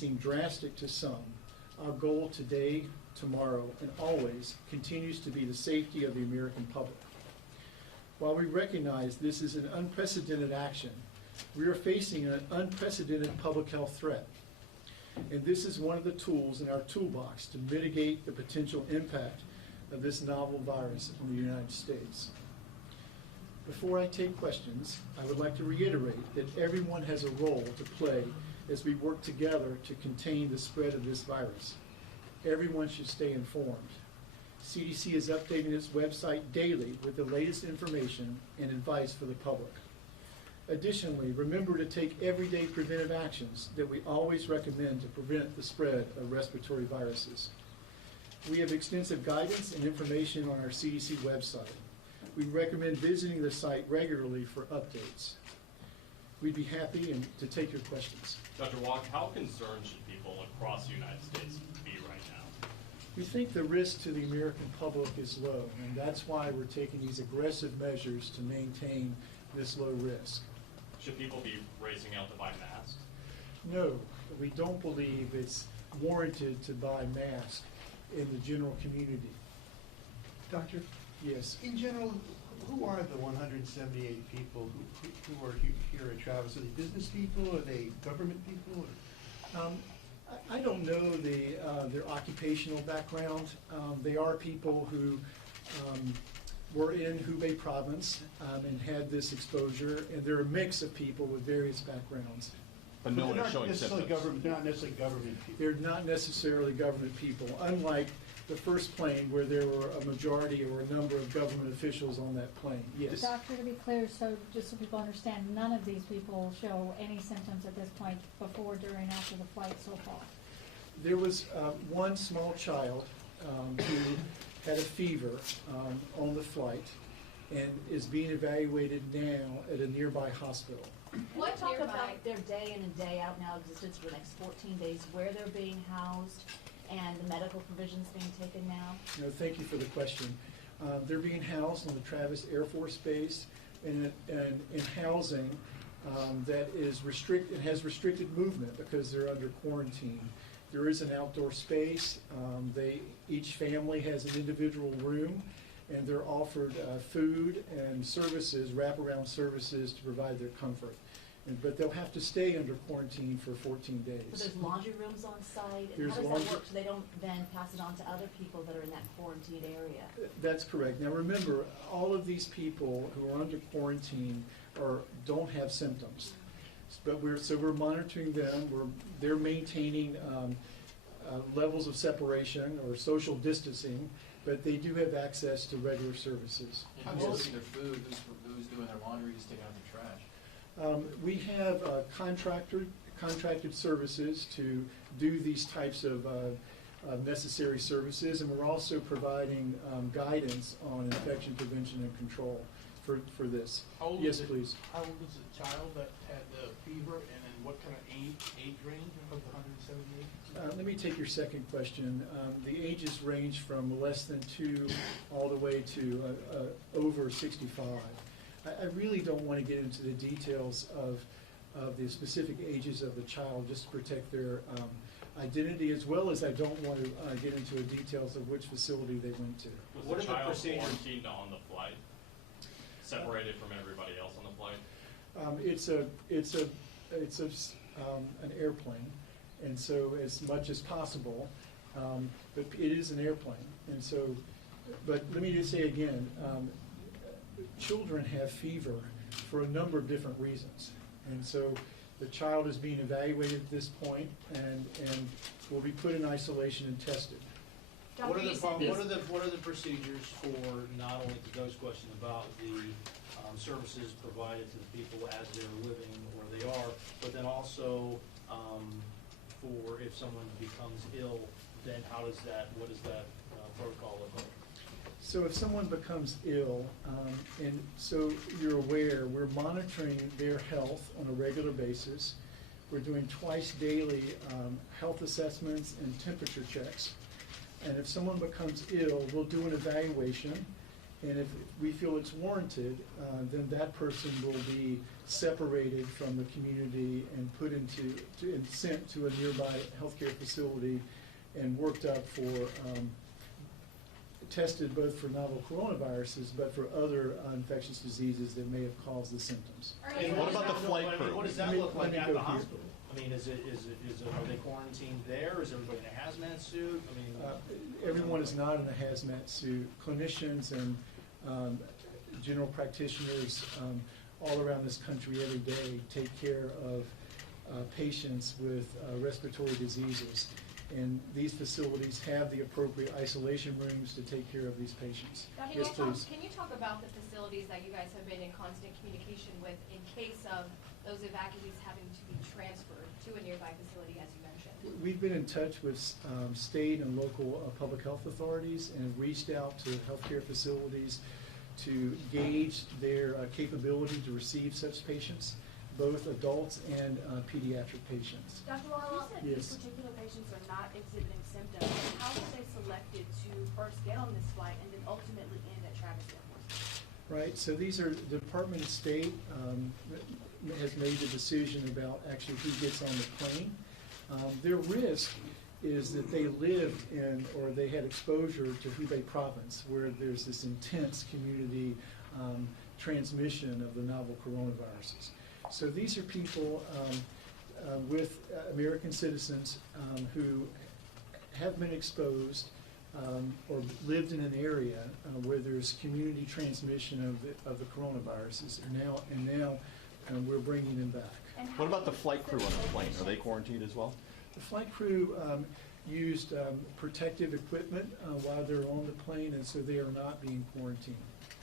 seem drastic to some, our goal today, tomorrow, and always continues to be the safety of the American public. While we recognize this is an unprecedented action, we are facing an unprecedented public health threat. And this is one of the tools in our toolbox to mitigate the potential impact of this novel virus on the United States. Before I take questions, I would like to reiterate that everyone has a role to play as we work together to contain the spread of this virus. Everyone should stay informed. CDC is updating its website daily with the latest information and advice for the public. Additionally, remember to take everyday preventive actions that we always recommend to prevent the spread of respiratory viruses. We have extensive guidance and information on our CDC website. We recommend visiting the site regularly for updates. We'd be happy to take your questions. Dr. Walk, how concerned should people across the United States be right now? We think the risk to the American public is low, and that's why we're taking these aggressive measures to maintain this low risk. Should people be racing out to buy masks? No, we don't believe it's warranted to buy masks in the general community. Doctor? Yes. In general, who are the 178 people who are here at Travis? Are they business people? Are they government people? I don't know their occupational background. They are people who were in Hubei Province and had this exposure, and they're a mix of people with various backgrounds. But no one is showing symptoms. They're not necessarily government people. They're not necessarily government people, unlike the first plane where there were a majority or a number of government officials on that plane. Yes. Doctor, to be clear, so just so people understand, none of these people show any symptoms at this point before, during, after the flight so far? There was one small child who had a fever on the flight and is being evaluated now at a nearby hospital. What talk about their day in and day out now existence for the next 14 days, where they're being housed, and the medical provisions being taken now? No, thank you for the question. They're being housed on the Travis Air Force Base in housing that is has restricted movement because they're under quarantine. There is an outdoor space. Each family has an individual room, and they're offered food and services, wraparound services to provide their comfort. But they'll have to stay under quarantine for 14 days. So there's laundry rooms on site, and There's how does laundry. that work so they don't then pass it on to other people that are in that quarantined area? That's correct. Now remember, all of these people who are under quarantine don't have symptoms. But we're monitoring them. They're maintaining levels of separation or social distancing, but they do have access to regular services. And who's cooking their food? Who's doing their laundry? Who's taking out the trash? We have contracted services to do these types of necessary services, and we're also providing guidance on infection prevention and control for this. Yes, please. How old is the child that had the fever, and then what kind of age range of the 178? Let me take your second question. The ages range from less than 2 all the way to over 65. I really don't want to get into the details of the specific ages of the child just to protect their identity, as well as I don't want to get into the details of which facility they went to. Was the child quarantined on the flight? Separated from everybody else on the flight? It's an airplane, and so as much as possible, but it is an airplane, and so. But let me just say again, children have fever for a number of different reasons, and so the child is being evaluated at this point, and will be put in isolation and tested. What are the procedures for not only to Doug's question about the services provided to the people as they're living where they are, but then also for if someone becomes ill, then what does that protocol look like? So if someone becomes ill, and so you're aware, we're monitoring their health on a regular basis. We're doing twice daily health assessments and temperature checks. And if someone becomes ill, we'll do an evaluation, And if we feel it's warranted, then that person will be separated from the community and put and sent to a nearby healthcare facility and worked up for, tested both for novel coronaviruses, but for other infectious diseases that may have caused the symptoms. And What about the flight crew? What does that Let me- look let like me at go the here. hospital? I mean, are they quarantined there? Is everybody in a hazmat suit? I mean. Everyone is not in a hazmat suit. Clinicians and general practitioners all around this country every day take care of patients with respiratory diseases. And these facilities have the appropriate isolation rooms to take care of these patients. Yes, please. Can you talk about the facilities that you guys have been in constant communication with in case of those evacuees having to be transferred to a nearby facility, as you mentioned? We've been in touch with state and local public health authorities and have reached out to healthcare facilities to gauge their capability to receive such patients, both adults and pediatric patients. Dr. Wall, you said Yes. these particular patients are not exhibiting symptoms. How were they selected to first get on this flight and then ultimately end at Travis Air Force? Right, so these are, the Department of State has made the decision about actually who gets on the plane. Their risk is that they lived in, or they had exposure to Hubei Province, where there's this intense community transmission of the novel coronaviruses. So these are people with American citizens who have been exposed or lived in an area where there's community transmission of the coronaviruses, and now we're bringing them back. And how What about the many flight crew on the specific plane? Are they locations? quarantined as well? The flight crew used protective equipment while they're on the plane, and so they are not being quarantined.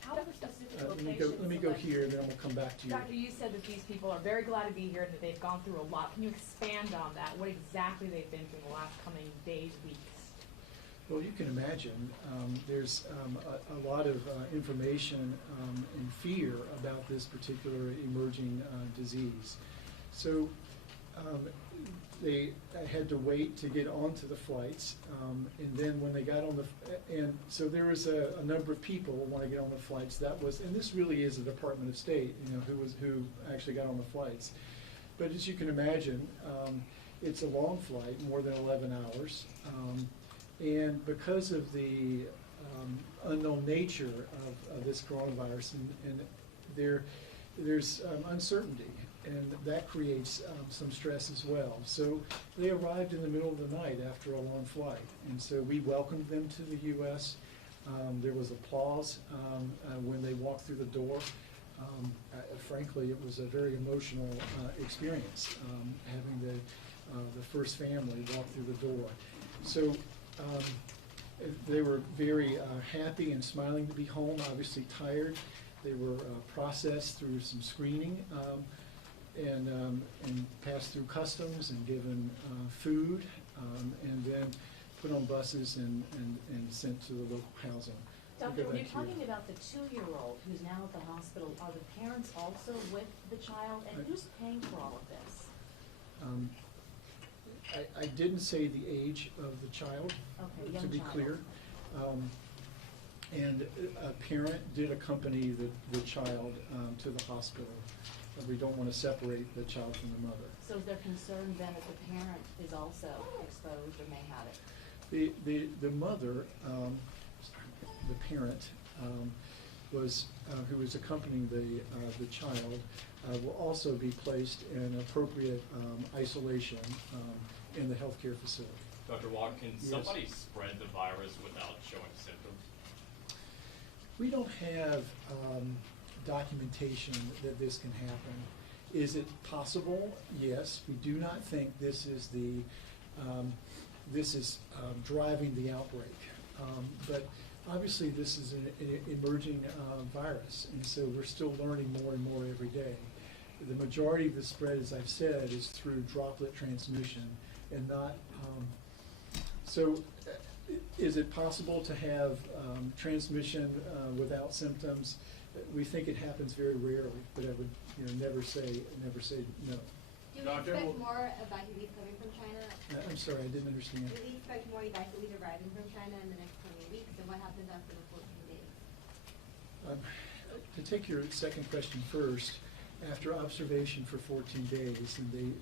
How were specific Let locations me go selected? here, and then we'll come back to you. Doctor, you said that these people are very glad to be here and that they've gone through a lot. Can you expand on that? What exactly they've been through in the last coming days, weeks? Well, you can imagine, there's a lot of information and fear about this particular emerging disease. So they had to wait to get onto the flights, and then when they got on and so there was a number of people who want to get on the flights. That was, and this really is the Department of State, who actually got on the flights. But as you can imagine, it's a long flight, more than 11 hours. And because of the unknown nature of this coronavirus, and there's uncertainty, and that creates some stress as well. So they arrived in the middle of the night after a long flight, and so we welcomed them to the U.S. There was applause when they walked through the door. Frankly, it was a very emotional experience having the first family walk through the door. So they were very happy and smiling to be home, obviously tired. They were processed through some screening and passed through customs and given food, and then put on buses and sent to the local housing. Doctor, when you're talking about the 2-year-old who's now at the hospital, are the parents also with the child, and who's paying for all of this? I didn't say the age of the child, Okay, to young be child. clear. And a parent did accompany the child to the hospital. We don't want to separate the child from the mother. So is there concern then that the parent is also exposed or may have it? The mother, the parent, who was accompanying the child, will also be placed in appropriate isolation in the healthcare facility. Dr. Walk, can Yes. somebody spread the virus without showing symptoms? We don't have documentation that this can happen. Is it possible? Yes. We do not think this is driving the outbreak. But obviously this is an emerging virus, and so we're still learning more and more every day. The majority of the spread, as I've said, is through droplet transmission and not. So is it possible to have transmission without symptoms? We think it happens very rarely, but I would never say no. Do we Doctor, expect well- more evacuees coming from China? I'm sorry, I didn't understand. Do we expect more evacuees arriving from China in the next coming weeks? And what happens after the 14 days? To take your second question first, after observation for 14 days, and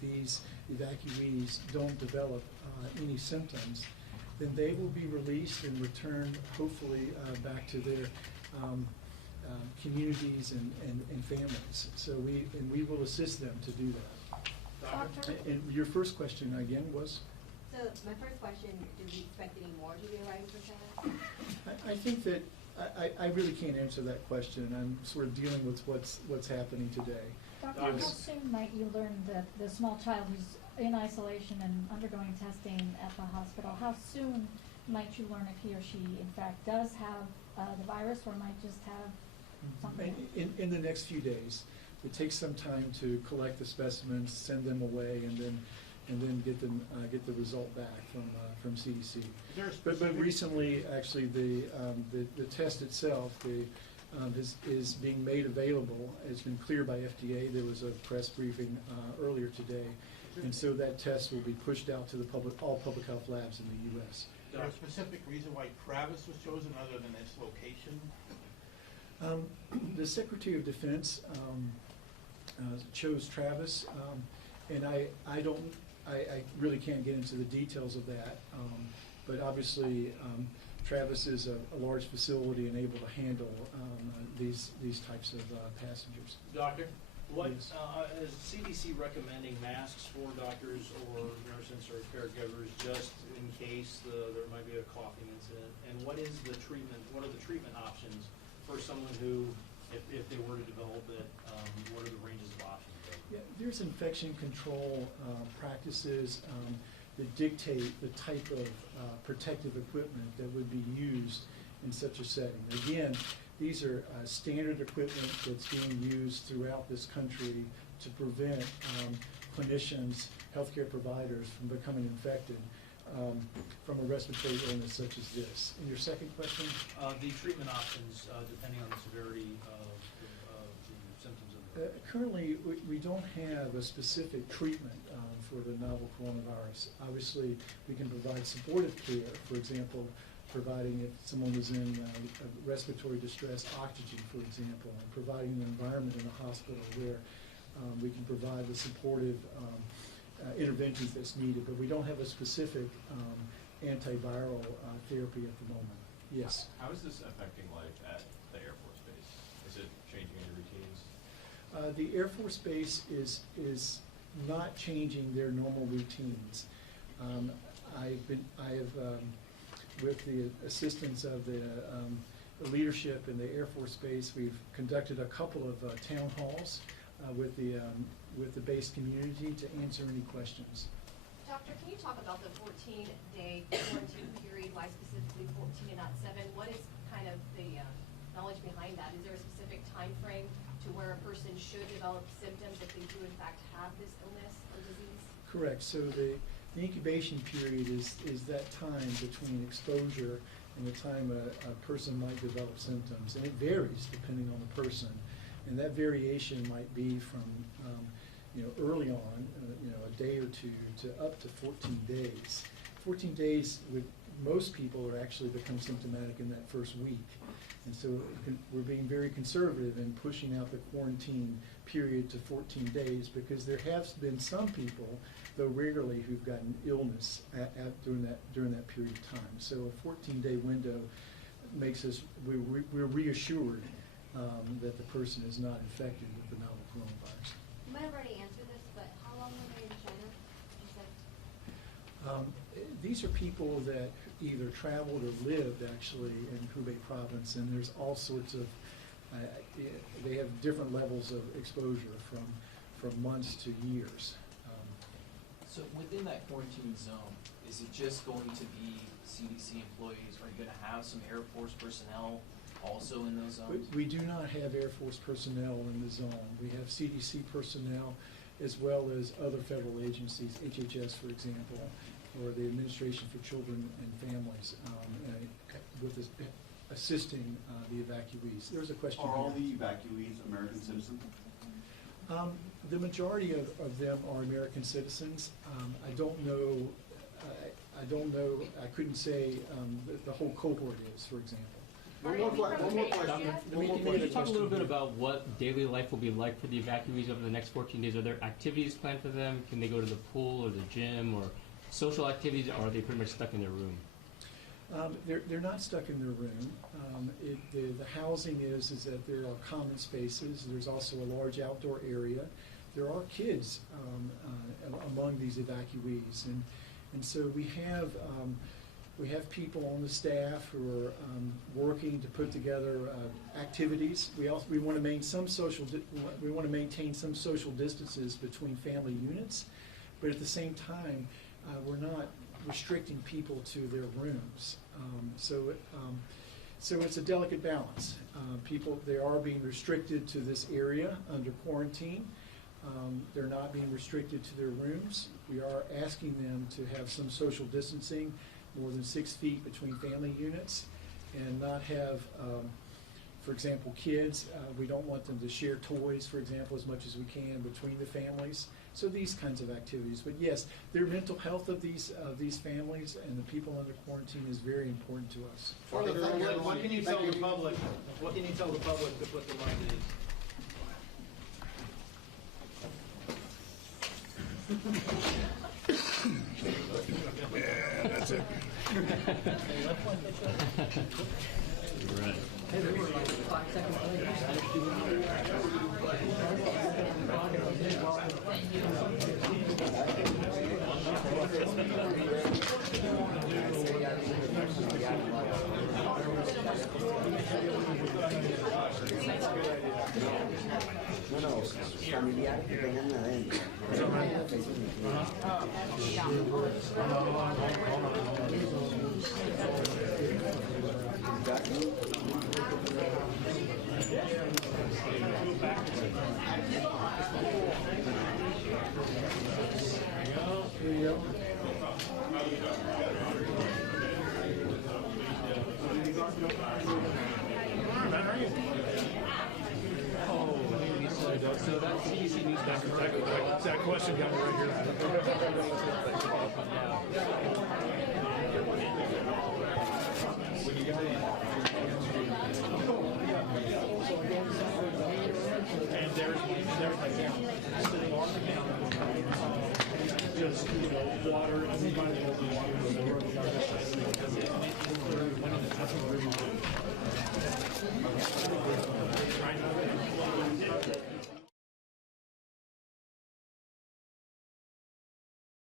these evacuees don't develop any symptoms, then they will be released and returned, hopefully, back to their communities and families. So we will assist them to do that. Doctor? And your first question again was? So my first question, do we expect any more to be arriving for China? I think that I really can't answer that question. I'm sort of dealing with what's happening today. Doctor, how soon might you learn that the small child who's in isolation and undergoing testing at the hospital, how soon might you learn if he or she in fact does have the virus or might just have something? In the next few days. It takes some time to collect the specimens, send them away, and then get the result back from CDC. But recently, actually, the test itself is being made available. It's been cleared by FDA. There was a press briefing earlier today, and so that test will be pushed out to all public health labs in the U.S. Is there a specific reason why Travis was chosen other than its location? The Secretary of Defense chose Travis, and I really can't get into the details of that, but obviously Travis is a large facility and able to handle these types of passengers. Doctor, what, Yes. is CDC recommending masks for doctors or nurses or caregivers just in case there might be a coughing incident? And what are the treatment options for someone who, if they were to develop it, what are the ranges of options? Yeah, there's infection control practices that dictate the type of protective equipment that would be used in such a setting. Again, these are standard equipment that's being used throughout this country to prevent clinicians, healthcare providers from becoming infected from a respiratory illness such as this. And your second question? The treatment options, depending on the severity of the symptoms of the Currently, we don't have a specific treatment for the novel coronavirus. Obviously, we can provide supportive care, for example, providing if someone was in respiratory distress, oxygen, for example, and providing an environment in the hospital where we can provide the supportive interventions that's needed, but we don't have a specific antiviral therapy at the moment. Yes? How is this affecting life at the Air Force Base? Is it changing any routines? The Air Force Base is not changing their normal routines. I have, with the assistance of the leadership in the Air Force Base, we've conducted a couple of town halls with the base community to answer any questions. Doctor, can you talk about the 14-day quarantine period, why specifically 14 and not 7? What is kind of the knowledge behind that? Is there a specific time frame to where a person should develop symptoms if they do in fact have this illness or disease? Correct. So the incubation period is that time between exposure and the time a person might develop symptoms, and it varies depending on the person. And that variation might be from early on, a day or two, to up to 14 days. 14 days with most people are actually become symptomatic in that first week. And so we're being very conservative in pushing out the quarantine period to 14 days because there have been some people, though rarely, who've gotten illness during that period of time. So a 14-day window makes us, we're reassured that the person is not infected with the novel coronavirus. You might have already answered this, but how long were they in China? These are people that either traveled or lived actually in Hubei Province, and there's all sorts of, they have different levels of exposure from months to years. So within that quarantine zone, is it just going to be CDC employees? Are you going to have some Air Force personnel also in those zones? We do not have Air Force personnel in the zone. We have CDC personnel as well as other federal agencies, HHS, for example, or the Administration for Children and Families, with assisting the evacuees. There's a question. Are all the evacuees American citizens? The majority of them are American citizens. I don't know. I couldn't say the whole cohort is, for example. One more question. Can you talk a little bit about what daily life will be like for the evacuees over the next 14 days? Are there activities planned for them? Can they go to the pool or the gym or social activities, or are they pretty much stuck in their room? They're not stuck in their room. The housing is that there are common spaces. There's also a large outdoor area. There are kids among these evacuees, and so we have people on the staff who are working to put together activities. We want to maintain some social distances between family units, but at the same time, we're not restricting people to their rooms. So it's a delicate balance. They are being restricted to this area under quarantine. They're not being restricted to their rooms. We are asking them to have some social distancing, more than 6 feet between family units, and not have, for example, kids. We don't want them to share toys, for example, as much as we can between the families. So these kinds of activities. But yes, their mental health of these families and the people under quarantine is very important to us. What can you tell the public? What can you tell the public to put the money in? Yeah, that's it. Right. No, familiares que tengan adentro. Here you go. So that CDC news back That question got me right here. And there's my camera sitting on the counter. Just, water, everybody